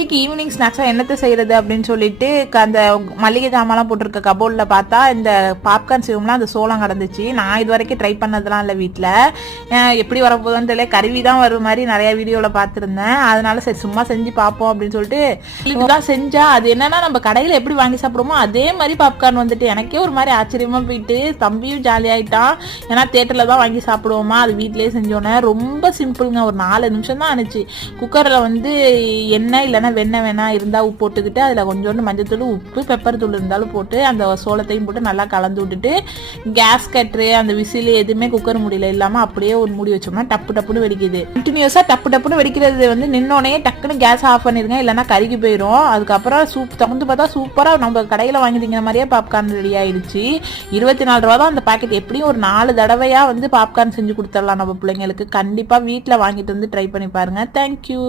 தம்பிக்கு ஈவினிங் ஸ்நாக்ஸாக என்னத்தை செய்கிறது அப்படின்னு சொல்லிட்டு அந்த மளிகை ஜாமான்லாம் போட்டிருக்க கபோர்டில் பார்த்தா இந்த பாப்கார்ன் சிவம்லாம் அந்த சோளம் கிடந்துச்சு. நான் இது வரைக்கும் ட்ரை பண்ணதெல்லாம் இல்லை வீட்டில், எப்படி வரப்போகுதுன்னு தெரியல. கருவி தான் வர மாதிரி நிறையா வீடியோவில் பார்த்துருந்தேன். அதனால சரி சும்மா செஞ்சு பார்ப்போம் அப்படின்னு சொல்லிட்டு இதுதான் செஞ்சா அது என்னன்னா நம்ம கடையில் எப்படி வாங்கி சாப்பிடுவோமோ அதே மாதிரி பாப்கார்ன் வந்துட்டு எனக்கே ஒரு மாதிரி ஆச்சரியமாக போயிட்டு தம்பியும் ஜாலியாகிட்டான். ஏன்னா தேட்டரில் தான் வாங்கி சாப்பிடுவோமா, அது வீட்டிலேயே செஞ்சோன்னே ரொம்ப சிம்பிளுங்க. ஒரு 4 நிமிஷம் தான் ஆனிச்சு. குக்கரில் வந்து எண்ணெய் இல்லைன்னா வெண்ணெய் வேணா இருந்தால் உப்பு போட்டுக்கிட்டு அதில் கொஞ்சோண்டு மஞ்சத்தூள் உப்பு பெப்பர் தூள் இருந்தாலும் போட்டு அந்த சோளத்தையும் போட்டு நல்லா கலந்து விட்டுட்டு கேஸ் கட்ரு அந்த விசில் எதுவுமே குக்கர் முடியல இல்லாமல் அப்படியே ஒரு மூடி வச்சோம்னா டப்பு டப்புன்னு வெடிக்குது. கண்டினியூஸாக டப்பு டப்புன்னு வெடிக்கிறது வந்து நின்னோடனே டக்குன்னு கேஸ் ஆஃப் பண்ணிருங்க, இல்லைன்னா கருகி போயிடும். அதுக்கப்புறம் திறந்து பார்த்தா சூப்பராக நம்ம கடையில் வாங்கி திங்கிற மாதிரியே பாப்கார்ன் ரெடி ஆயிடுச்சு. 24 ரூபா தான் அந்த பாக்கெட். எப்படியும் ஒரு 4 தடவையாக வந்து பாப்கார்ன் செஞ்சு கொடுத்துடலாம் நம்ம பிள்ளைங்களுக்கு. கண்டிப்பாக வீட்டில் வாங்கிட்டு வந்து ட்ரை பண்ணி பாருங்கள். தேங்க்யூ.